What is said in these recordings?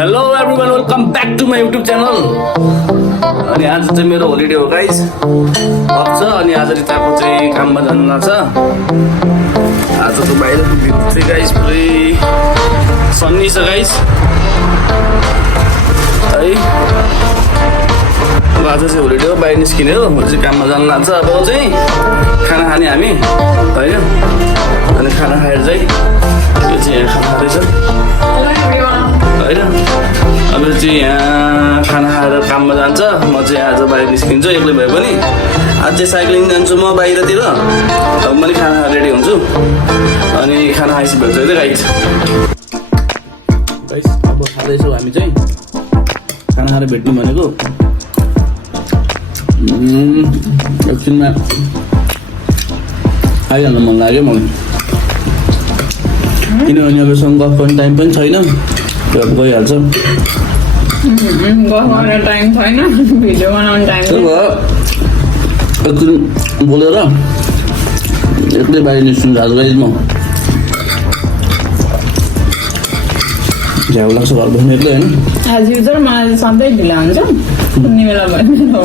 Hello everyone, welcome back to my YouTube channel. अनि आज चाहिँ मेरो होलिडे हो गाइस, अफ छ। अनि आज रिताको चाहिँ काममा जानु लाग्छ। आजको बाहिरको भ्यू चाहिँ गाइस पुरै सन्नी छ गाइस है। अब आज चाहिँ होलिडे हो, बाहिर निस्किने हो, म चाहिँ काममा जानु लाग्छ। अब चाहिँ खाना खाने हामी होइन। अनि खाना खाएर चाहिँ यो चाहिँ यहाँ खाना खाँदैछ होइन। अब चाहिँ यहाँ खाना खाएर काममा जान्छ, म चाहिँ आज बाहिर निस्किन्छु एक्लै भए पनि। आज चाहिँ साइक्लिङ जान्छु म बाहिरतिर। अब मैले खाना खाएर रेडी हुन्छु अनि खाना खाएपछि भेट्छ है गाइस। गाइस अब खाँदैछौँ हामी चाहिँ खाना खाएर भेट्नु भनेको। एकछिनमा आइहाल्न मन लाग्यो मलाई, किनभने अब सँग गफ गर्ने टाइम पनि छैन, त्यो अब गइहाल्छ। टाइम छैन, भिडियो बनाउने टाइम एकछिन बोलेर एक्लै बाहिर निस्किन्छु आज गाइस। म झ्याउ लाग्छ घर बस्नु एक्लै होइन। एज युजल मलाई सधैँ ढिला हुन्छ, कुनै बेला भयो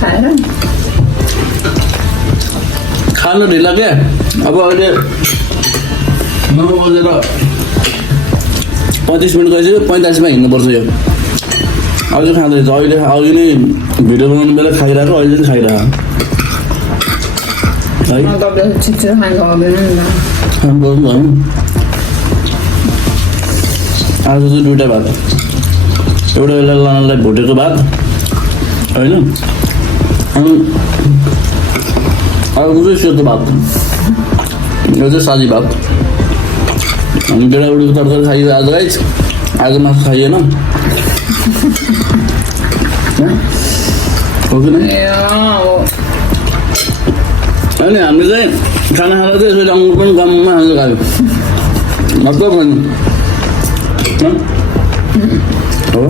खाएर खानु ढिला क्या। अब अहिले 9 बजेर 35 मिनट गइसक्यो, 45मा हिँड्नुपर्छ यो। अहिले खाँदैछ, अहिले अघि नै भिडियो बनाउनु बेला खाइरहेको, अहिले चाहिँ खाइरहेको है। छिटो खाएको हुँदैन नि त। खानु भयो। आज चाहिँ 2टा भात, एउटा बेला लानालाई भुटेको भात होइन, अनि अर्को चाहिँ सेतो भात, यो चाहिँ साजी भात। अनि गेडागुडीको तरकारी खाइयो आज गाइस। आज मासु खाइएन हो कि नै? अनि हामीले चाहिँ खाना खाँदा चाहिँ यसरी अङ्गुर पनि गाउँमा हाल्नु गयो मतलब हो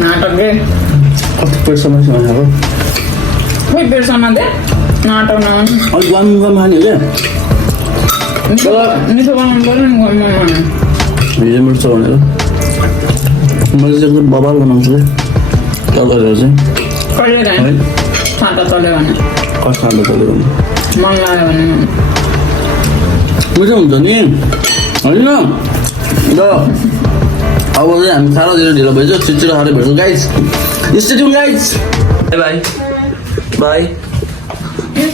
नाटक कति पैसामा खाएको खोइ पेर्समा दे नाटक नआउनु अलिक गाउँमा खाने क्या। मिठो बनाउनु पर्यो नि घरमा। हिजो मिठो छ भनेर मैले चाहिँ एकदम बबाल बनाउँछु क्या तपाईँहरू चाहिँ। कहिले खाएँ छाता चल्यो भने, कस्तो खाँदा चल्यो भने मन लाग्यो भने मिठो हुन्छ नि होइन। ल अब चाहिँ हामी साह्रो ढिलो भइसक्यो, छिटो खाएर भेट्छौँ guys. Stay tune guys, by by by. त्यो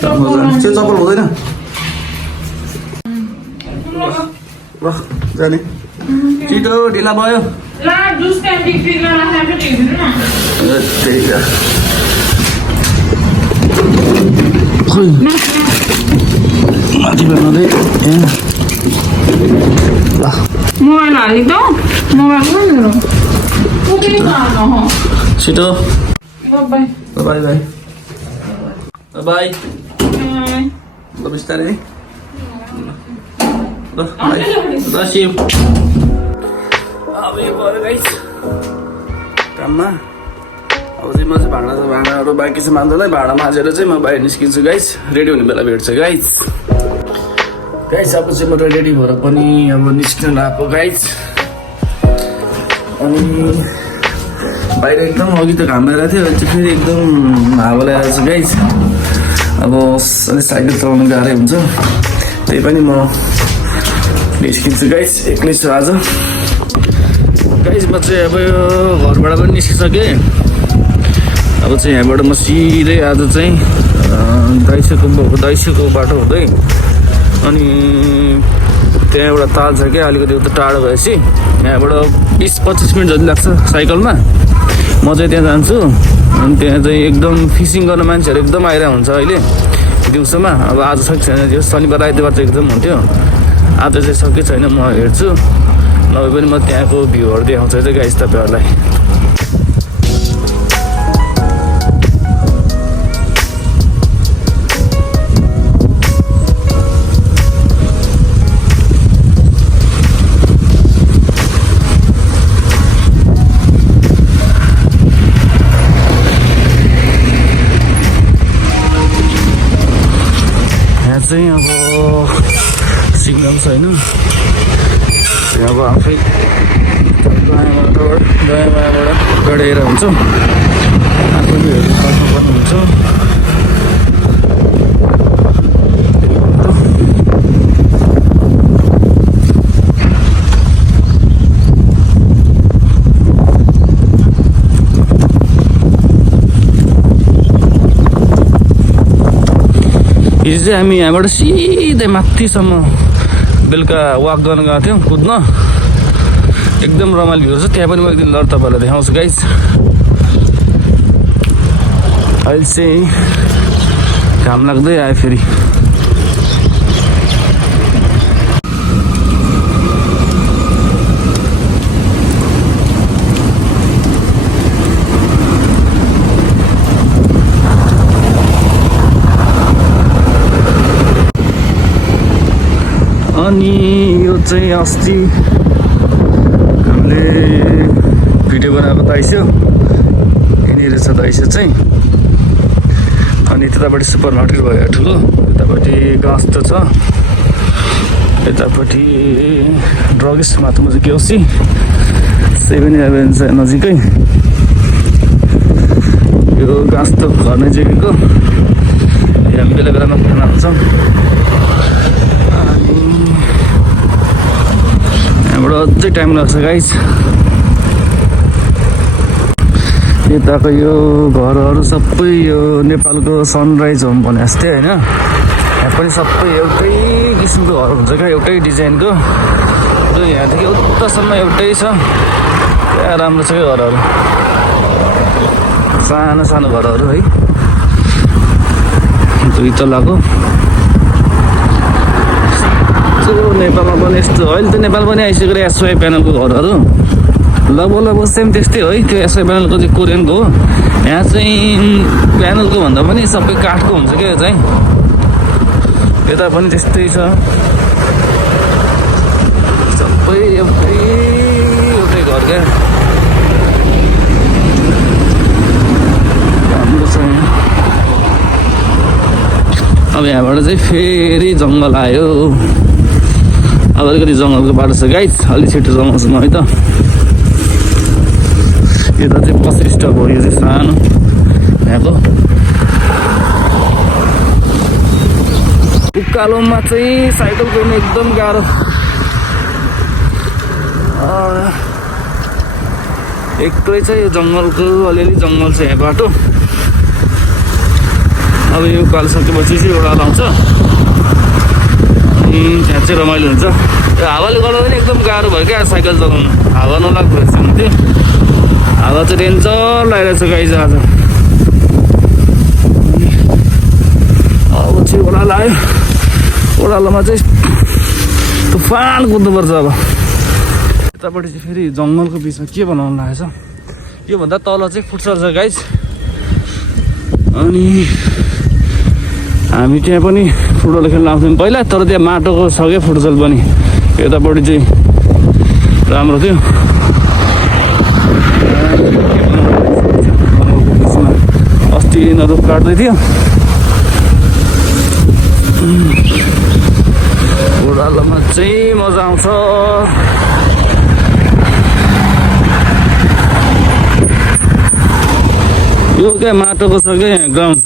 चप्पल हुँदैन ल जाने, छिटो ढिला भयो। खोइ माथि बेलाउँदै ल मोबाइल हाली त मोबाइल छिटो बाई बाई बाई बाई ल बिस्तारै है। ल ल सिउ। अब यो गयो गाइस काममा। अब चाहिँ म चाहिँ भाँडाहरू बाँकी छ मान्दालाई, भाँडा माझेर चाहिँ म बाहिर निस्किन्छु गाइस। रेडी हुने बेला भेट्छ गाइस। गाइस अब चाहिँ म रेडी भएर पनि अब निस्किनु लागेको गाइस। अनि बाहिर एकदम अघि त घाम लगाएको थियो, अहिले चाहिँ फेरि एकदम हावा लगाएको छ गाइस। अब अलिक साइकल चलाउनु गाह्रै हुन्छ, त्यही पनि म निस्किन्छु गाइस। एक्लै छु आज गाइस। म चाहिँ अब यो घरबाट पनि निस्किसकेँ। अब चाहिँ यहाँबाट म सिधै आज चाहिँ दाइसेको बाटो हुँदै अनि त्यहाँ एउटा ताल छ क्या, अलिकति उता टाढो भएपछि यहाँबाट 20-25 मिनट जति लाग्छ साइकलमा। म चाहिँ त्यहाँ जान्छु। अनि त्यहाँ चाहिँ एकदम फिसिङ गर्ने मान्छेहरू एकदम आइरहेको हुन्छ अहिले दिउँसोमा। अब आज सक्छ छैन, त्यो शनिबार आइतबार चाहिँ एकदम हुन्थ्यो, आज चाहिँ सके छैन। म हेर्छु, नभए पनि म त्यहाँको भ्यूहरू देखाउँछु चाहिँ गाइस तपाईँहरूलाई। यहाँ चाहिँ अब सिग्नल छैन, अब आफै दायाँ बायाँबाट गडेर हुन्छ आफूले काट्नुपर्ने हुन्छ हिजो चाहिँ हामी यहाँबाट सिधै माथिसम्म बेलुका वाक गर्न गएको थियौँ कुद्न एकदम रमाइलो भ्यू छ त्यहाँ पनि म एक दिन लड तपाईँलाई देखाउँछु गाइस अहिले चाहिँ घाम लाग्दै आयो फेरि अनि यो चाहिँ अस्ति हामीले भिडियो बनाएको दाइसो यहीँनिर छ दाइसो चाहिँ अनि त्यतापट्टि सुपर मार्केट भयो ठुलो यतापट्टि गाँस छ यतापट्टि ड्रगिस माथि चाहिँ केउसी 7-11 छ नजिकै यो गाँस त घर नजिकैको हामी बेला बेलामा खाना खान्छौँ यहाँबाट अझै टाइम लाग्छ गाइस यताको यो घरहरू सबै यो नेपालको सनराइज होम भने जस्तै होइन यहाँ पनि सबै एउटै किसिमको घर हुन्छ क्या एउटै डिजाइनको र यहाँदेखि उतासम्म एउटै छ क्या राम्रो छ क्या घरहरू सानो सानो घरहरू है 2 तलाको नेपालमा पनि यस्तो अहिले त नेपाल पनि आइसक्यो एसवाई प्यानलको घरहरू लगभग सेम त्यस्तै हो है त्यो एसवाई प्यानलको चाहिँ कोरियनको हो यहाँ चाहिँ प्यानलको भन्दा पनि सबै काठको हुन्छ क्या यो चाहिँ यता पनि त्यस्तै छ सबै एउटै घर क्या राम्रो छ अब यहाँबाट चाहिँ फेरि जङ्गल आयो अब अलिकति जङ्गलको बाटो छ गाइस अलि छिटो जङ्गलसम्म है त यता चाहिँ 25 स्टप हो यो चाहिँ सानो यहाँको उकालोमा चाहिँ साइकल कुद्नु एकदम गाह्रो एक्लै छ यो जङ्गलको अलिअलि जङ्गल छ यहाँ बाटो अब यो उकालो सकेपछि चाहिँ एउटा लाउँछ त्यहाँ चाहिँ रमाइलो हुन्छ त्यो हावाले गर्दा पनि एकदम गाह्रो भयो क्या साइकल चलाउनु हावा नलाग्दो रहेछ हुन्थ्यो हावा चाहिँ डेन्जर लगाइरहेछ गाइज आज अब चाहिँ ओह्रालो आयो ओह्रालोमा चाहिँ तुफान कुद्नुपर्छ अब यतापट्टि चाहिँ फेरि जङ्गलको बिचमा के बनाउनु लागेछ योभन्दा तल चाहिँ फुटसर छ गाइज अनि हामी त्यहाँ पनि फुटबल खेल्न आउँथ्यौँ पहिला तर त्यहाँ माटोको छ क्या फुटबल पनि यतापट्टि चाहिँ राम्रो थियो अस्ति यिनीहरू काट्दै थियो ओह्रालोमा चाहिँ मजा आउँछ यो क्या माटोको छ क्या यहाँ ग्राउन्ड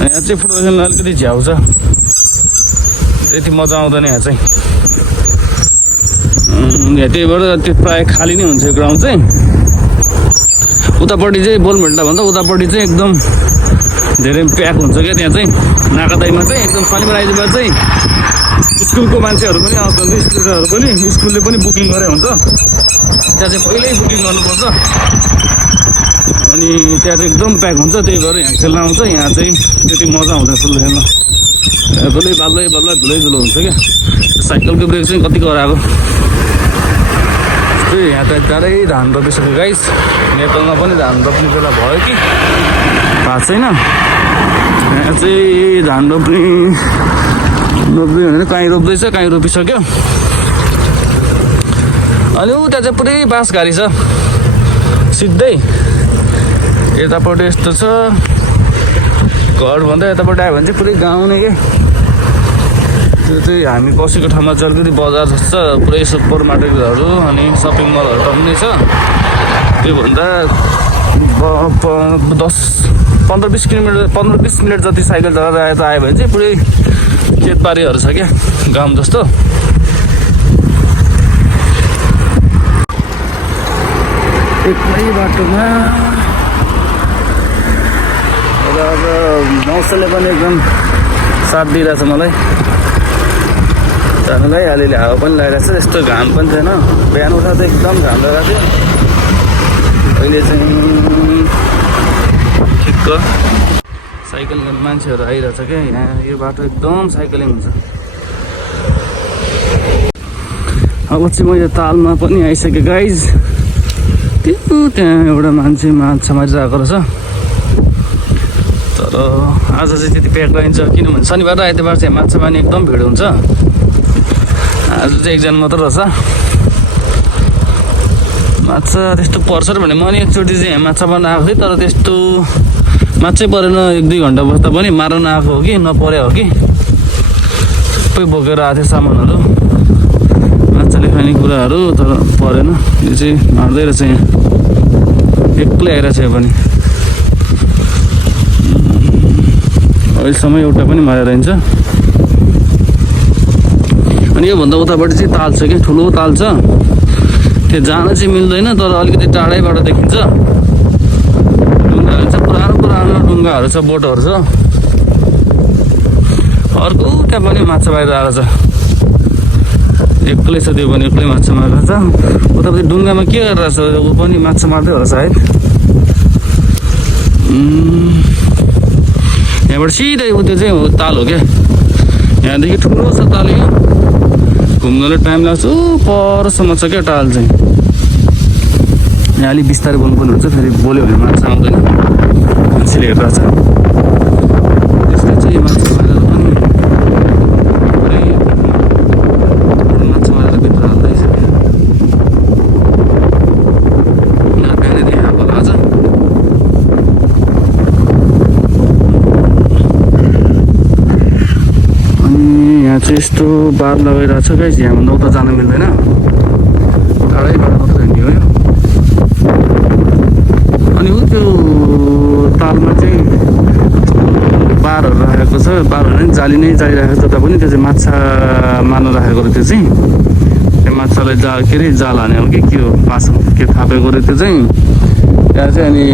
यहाँ चाहिँ फुटबल खेल्न अलिकति झ्याउ छ त्यति मजा आउँदैन यहाँ चाहिँ त्यही भएर त्यो प्रायः खाली नै हुन्छ यो ग्राउन्ड चाहिँ उतापट्टि चाहिँ बोलभेल्टा भन्दा उतापट्टि चाहिँ एकदम धेरै प्याक हुन्छ क्या त्यहाँ चाहिँ नाकादाईमा चाहिँ एकदम शनिबार आइतबार चाहिँ स्कुलको मान्छेहरू पनि आउँछन् स्टुडेन्टहरू पनि स्कुलले पनि बुकिङ गरे हुन्छ त्यहाँ चाहिँ पहिल्यै बुकिङ गर्नुपर्छ अनि त्यहाँ चाहिँ एकदम प्याक हुन्छ त्यही भएर यहाँ खेल्न आउँछ यहाँ चाहिँ त्यति मजा आउँदैन फुटबल खेल्न बल्लै बल्लै बल्लै धुलै हुन्छ क्या साइकलको ब्रेक चाहिँ कति गराएको त्यही यहाँ त टाढै धान रोपिसक्यो गाइस नेपालमा पनि धान रोप्ने बेला भयो कि थाहा छैन यहाँ चाहिँ धान रोप्ने भने काहीँ रोप्दैछ काहीँ रोपिसक्यो अनि उता चाहिँ पुरै बाँसघारी छ सिधै यतापट्टि यस्तो छ घर भन्दा यतापट्टि आयो भने चाहिँ पुरै गाउँ नै के यो चाहिँ हामी बसेको ठाउँमा चाहिँ अलिकति बजार जस्तो छ, पुरै सुपर मार्केटहरू अनि सपिङ मलहरू टन्नै छ। त्योभन्दा 15-20 किलोमिटर 15-20 मिनट जति साइकल चलाएर आयो भने चाहिँ पुरै खेतबारीहरू छ क्या, गाउँ जस्तो। एक्लै बाटोमा अब मौसमले पनि एकदम साथ दिइरहेछ मलाई जानलाई। अलिअलि हावा पनि लागिरहेछ, यस्तो घाम पनि थिएन। बिहान उठ्दा त एकदम घाम लगाएको थियो, अहिले चाहिँ ठिक्क साइकल गर्ने मान्छेहरू आइरहेछ क्या। यहाँ यो बाटो एकदम साइक्लिङ हुन्छ। अब चाहिँ मैले तालमा पनि आइसकेँ गाइज। त्यहाँ एउटा मान्छे माछा मारिरहेको रहेछ, तर आज चाहिँ त्यति प्याक रहन्छ किनभने शनिबार र आइतबार चाहिँ माछा मार्ने एकदम भिड हुन्छ। आज चाहिँ एकजना मात्र रहेछ। माछा त्यस्तो पर्छ भने म नि एकचोटि चाहिँ यहाँ माछा मार्न आएको थिएँ, तर त्यस्तो माछै परेन। 1-2 घन्टा बस्दा पनि मार्न आएको हो कि नपऱ्यो हो कि सबै बोकेर आएको थियो सामानहरू, माछाले खाने कुराहरू, तर परेन। यो चाहिँ मार्दै रहेछ, यहाँ एक्लै आइरहेछ यो पनि। अहिलेसम्म एउटा पनि मारेर हिँड्छ। अनि योभन्दा उतापट्टि चाहिँ ताल छ कि, ठुलो ताल छ। त्यो जान चाहिँ मिल्दैन, तर अलिकति टाढैबाट देखिन्छ। ढुङ्गाहरू छ, पुरानो ढुङ्गाहरू छ, बोटहरू छ। अर्को त्यहाँ पनि माछा बाहिर आएको छ, एक्लै छ त्यो पनि, एक्लै माछा मारेर छ। उतापट्टि ढुङ्गामा के गरेर छ, ऊ पनि माछा मार्दै होला सायद। यहाँबाट सिधै ऊ त्यो चाहिँ हो ताल हो क्या। यहाँदेखि ठुलो छ ताल, यो घुम्नलाई टाइम लाग्छ। परसम्म छ क्या ताल चाहिँ। यहाँ अलिक बिस्तारै बोल्नुपर्ने हुन्छ, फेरि बोल्यो भने माछा आउँदैन, मान्छेले हेरिरहेछ। त्यसले चाहिँ माछा मारेर पनि पुरै माछा मारेर भित्र हाल्दैछ। बिहानदेखि आएको होला आज। यहाँ चाहिँ यस्तो बार लगाइरहेको छ गाइस। यहाँ उता जान मिल्दैन, टाढैबाट मात्र हिँड्ने हो यो। अनि ऊ त्यो तालमा चाहिँ बारहरू राखेको छ, बारहरू नै जाली नै जालिरहेको छ। जता पनि त्यो चाहिँ माछा मार्न राखेको त्यो चाहिँ, त्यो माछालाई के अरे जाल हाने हो कि के हो, मासु के थापेको अरे त्यो चाहिँ। त्यहाँ चाहिँ अनि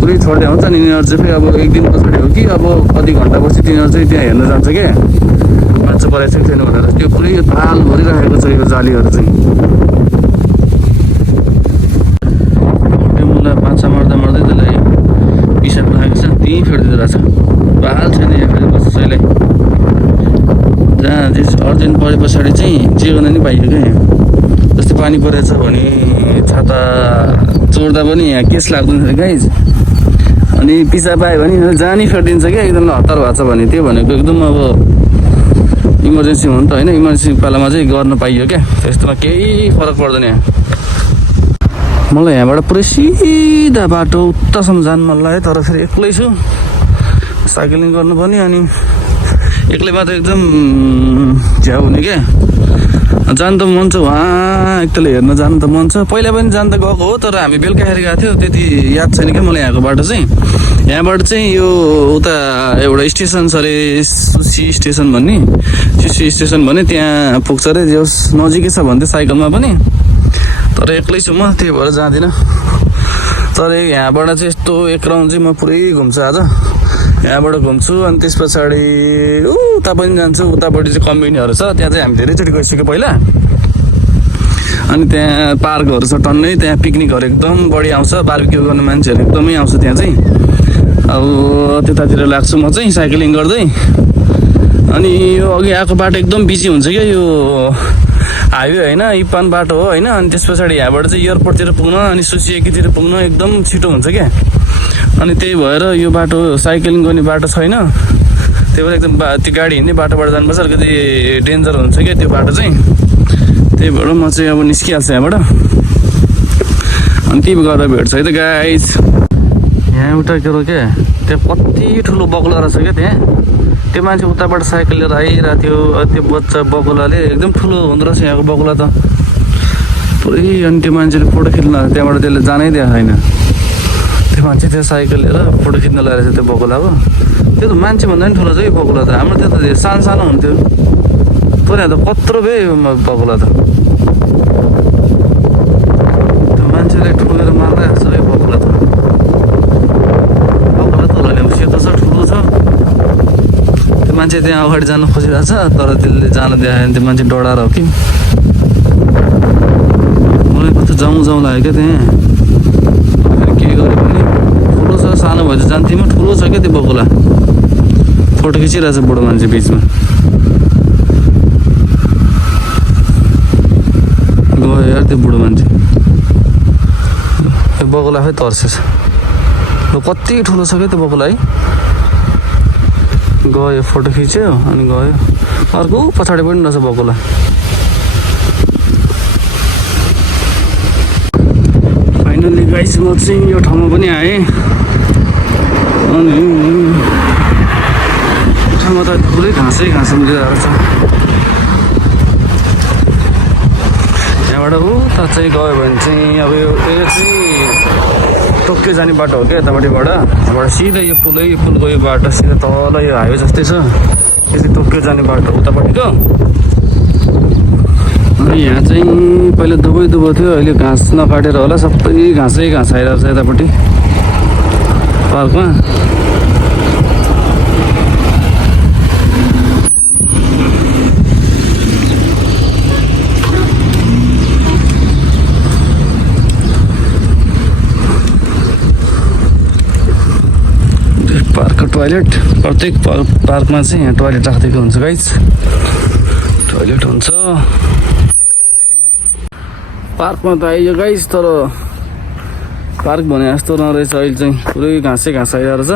पुरै छोड्दै हुन्छ नि। यिनीहरू चाहिँ फेरि अब 1 दिन पछाडि हो कि अब कति घन्टापछि तिनीहरू चाहिँ त्यहाँ हेर्न जान्छ क्या, माछा परेको छैन भनेर। त्यो पुरै ताल भरिरहेको छ यो जालीहरू चाहिँ। त्यो मलाई माछा मार्दा त्यसलाई पिसाब लागेको छ, त्यहीँ फेरिदिँदो रहेछ। पाल छैन यहाँ फेरि कसैलाई। जहाँ जे अर्जेन्ट परे पछाडि चाहिँ जे गर्दा नि पाइयो क्या। यहाँ जस्तै पानी परेछ भने छाता चोर्दा पनि यहाँ केस लाग्दैन गाइज। अनि पिसाब पायो भने जानी फेरिदिन्छ क्या, एकदम हतार भएको छ भने। त्यो भनेको एकदम अब इमर्जेन्सी हो नि त होइन, इमर्जेन्सी पालामा चाहिँ गर्न पाइयो क्या, त्यस्तोमा केही फरक पर्दैन। यहाँ मलाई यहाँबाट पुरै सिधा बाटो उतासम्म जानु मन लाग्यो, तर फेरि एक्लै छु, साइक्लिङ गर्नुपर्ने। अनि एक्लै बाटो एकदम झ्याउ हुने क्या। जानु त मन छ वहाँ, एकताले हेर्न जानु त मन छ। पहिला पनि जानु त गएको हो, तर हामी बेलुकाखेरि गएको थियो, त्यति याद छैन क्या मलाई यहाँको बाटो चाहिँ। यहाँबाट चाहिँ यो उता एउटा स्टेसन छ अरे, सुसी स्टेसन भन्ने, सुसी स्टेसन भने त्यहाँ पुग्छ अरे। जो नजिकै छ भन्थ्यो साइकलमा पनि, तर एक्लै छु म, त्यही भएर जाँदिनँ। तर यहाँबाट चाहिँ यस्तो एक राउन्ड चाहिँ म पुरै घुम्छु आज। यहाँबाट घुम्छु अनि त्यस पछाडि उता पनि जान्छु। उतापट्टि चाहिँ कम्पनीहरू छ, त्यहाँ चाहिँ हामी धेरैचोटि गइसक्यो पहिला। अनि त्यहाँ पार्कहरू छ टन्नै, त्यहाँ पिकनिकहरू एकदम बढी आउँछ, बार्बिक्यू गर्ने मान्छेहरू एकदमै आउँछ त्यहाँ चाहिँ। अब त्यतातिर लाग्छु म चाहिँ साइक्लिङ गर्दै। अनि यो अघि आएको बाटो एकदम बिजी हुन्छ क्या, यो हाइवे होइन, इपान बाटो हो होइन। अनि त्यस पछाडि यहाँबाट चाहिँ एयरपोर्टतिर पुग्न अनि सुसिएकीतिर पुग्न एकदम छिटो हुन्छ क्या। अनि त्यही भएर यो बाटो साइक्लिङ गर्ने बाटो छैन, त्यही भएर एकदम त्यो गाडी हिँड्ने बाटोबाट जानुपर्छ, अलिकति डेन्जर हुन्छ क्या त्यो बाटो चाहिँ। त्यही भएर म चाहिँ अब निस्किहाल्छु यहाँबाट। अनि त्यही गरेर भेट्छ है त गाइज। यहाँ एउटा के हो क्या त्यहाँ कति ठुलो बगुला रहेछ क्या त्यहाँ त्यो मान्छे उताबाट साइकल लिएर आइरहेको थियो त्यो बच्चा बगुलाले एकदम ठुलो हुँदो रहेछ यहाँको बगुला त पुरै अनि त्यो मान्छेले फोटो खिच्न त्यहाँबाट त्यसले जानै दिएको छैन त्यो मान्छे त्यो साइकल लिएर फोटो खिच्न लगाएर त्यो बगुलाको त्यो त मान्छेभन्दा पनि ठुलो छ कि बगुला त हाम्रो त्यो त सानो सानो हुन्थ्यो तर यहाँ त कत्रो भए बगुला त त्यो मान्छेले ठुलेर मार्दै हाँस्छ है बगुला त सेतो छ ठुलो छ त्यो मान्छे त्यहाँ अगाडि जानु खोजिरहेको छ तर त्यसले जान देखायो भने त्यो मान्छे डराएर हो कि मलाई कस्तो जाउँ लाग्यो क्या त्यहाँ के गरे पनि ठुलो छ सानो भए चाहिँ जान्थ्यौँ ठुलो छ क्या त्यो बगुला फोटो खिचिरहेको छ बुढो मान्छे बिचमा गयो यार त्यो बुढो मान्छे त्यो बगुला खै तर्सेछ कति ठुलो छ क्या त्यो बगुला है गयो फोटो खिच्यो अनि गयो अर्को पछाडि पनि रहेछ बगुला फाइनल्ली गाइस म चाहिँ यो ठाउँमा पनि आएँ अनि ठाउँमा त पुरै घाँसै मिलिरहेको छ यहाँबाट उता चाहिँ गयो भने चाहिँ अब यो चाहिँ टोकियो जाने बाटो हो क्या यतापट्टिबाट यहाँबाट सिधै यो पुलको यो बाटो सिधै तल यो हाइवे जस्तै छ यो चाहिँ टोकियो जाने बाटो उतापट्टिको अनि यहाँ चाहिँ पहिला दुबो थियो अहिले घाँस नकाटेर होला सबै घाँसै घाँस आइरहेको छ यतापट्टि पार्कमा पार्कको टोइलेट प्रत्येक पार्कमा चाहिँ यहाँ टोइलेट राखिदिएको हुन्छ गाइस टोइलेट हुन्छ पार्कमा त आइयो गाइस तर पार्क भने जस्तो नरहेछ अहिले चाहिँ पुरै घाँसै घाँस आइरहेको छ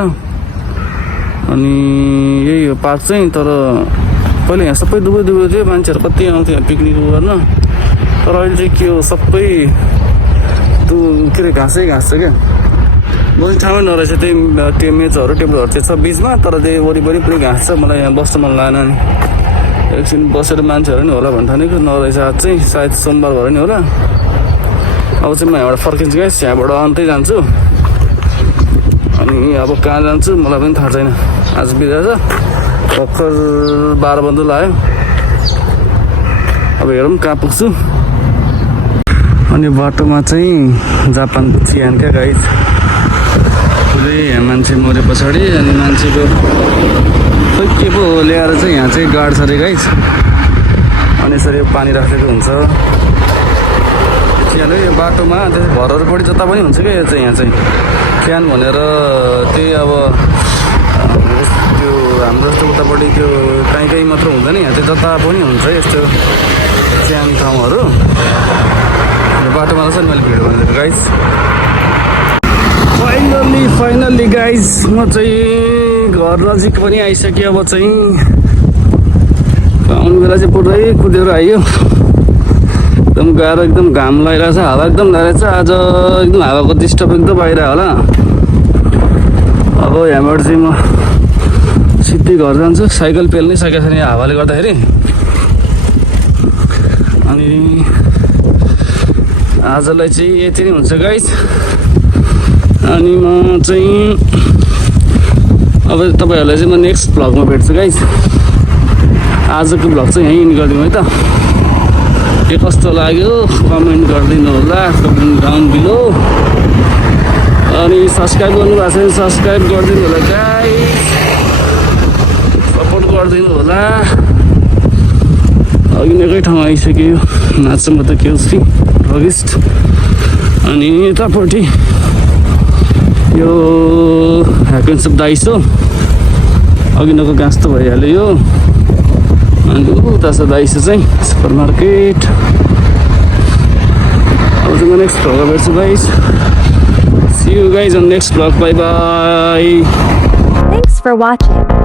अनि यही हो पार्क चाहिँ तर पहिला यहाँ सबै दुबो थियो मान्छेहरू कति आउँथ्यो पिकनिक गर्न तर अहिले चाहिँ के हो सबै के अरे घाँसै घाँस छ क्या बस्ने ठाउँमै नरहेछ त्यो मेचहरू टेबलहरू चाहिँ छ बिचमा तर त्यो वरिपरि पुरै घाँस छ मलाई यहाँ बस्न मन लागेन नि एकछिन बसेर मान्छेहरू नि होला भन्नु थालेको नरहेछ आज चाहिँ सायद सोमबार भएर नि होला अब चाहिँ म यहाँबाट फर्किन्छु गाइस यहाँबाट अन्तै जान्छु अनि अब कहाँ जान्छु मलाई पनि थाहा छैन आज बिदा छ भर्खर 12 बज्नु लाग्यो अब हेरौँ कहाँ पुग्छु अनि बाटोमा चाहिँ जापानको चियान क्या गाइस पुरै यहाँ मान्छे मरे पछाडि अनि मान्छेको खोइ के पो ल्याएर चाहिँ यहाँ चाहिँ गाड्छ अरे गाइस अनि यसरी पानी राखेको हुन्छ चियान यो बाटोमा त्यसै घरहरूपट्टि जता पनि हुन्छ क्या यो चाहिँ यहाँ चाहिँ चियान भनेर त्यही अब त्यो हाम्रो जस्तो उतापट्टि त्यो कहीँ मात्र हुँदैन यहाँ चाहिँ जता पनि हुन्छ यस्तो चियान ठाउँहरू बाटोमा छ नि मैले भिडियो बनाइदिएको गाइस फाइनल्ली गाइस म चाहिँ घर नजिक पनि आइसक्यो अब चाहिँ आउने बेला चाहिँ पुरै कुदेर आइयो एकदम गाह्रो एकदम घाम लागिरहेको छ हावा एकदम लागिरहेको छ आज एकदम हावाको डिस्टर्ब एकदम आइरहेको होला अब यहाँबाट चाहिँ म सिधै घर जान्छु साइकल पेल्नै सकेको छैन यहाँ हावाले गर्दाखेरि अनि आजलाई चाहिँ यति नै हुन्छ गाइस अनि म चाहिँ अब तपाईँहरूलाई चाहिँ म नेक्स्ट भ्लगमा भेट्छु गाइस आजको भ्लग चाहिँ यहीँ गरिदिउँ है त के कस्तो लाग्यो कमेन्ट गरिदिनु होला कमेन्ट डाउन बिलो अनि सब्सक्राइब गर्नुभएको छ भने सब्सक्राइब गरिदिनु होला गाइस सपोर्ट गरिदिनु होला अघि नेकै ठाउँ आइसक्यो नाच्छ म त के छु अगस्ट अनि यतापट्टि यो ह्याकेन्स अफ दाइस हो अघि नको गाँस त भइहाल्यो यो अनि उता छ दाइस चाहिँ सुपर मार्केट अब चाहिँ म नेक्स्ट भ्लगमा भेट्छु guys see you guys on next vlog bye bye Thanks for watching.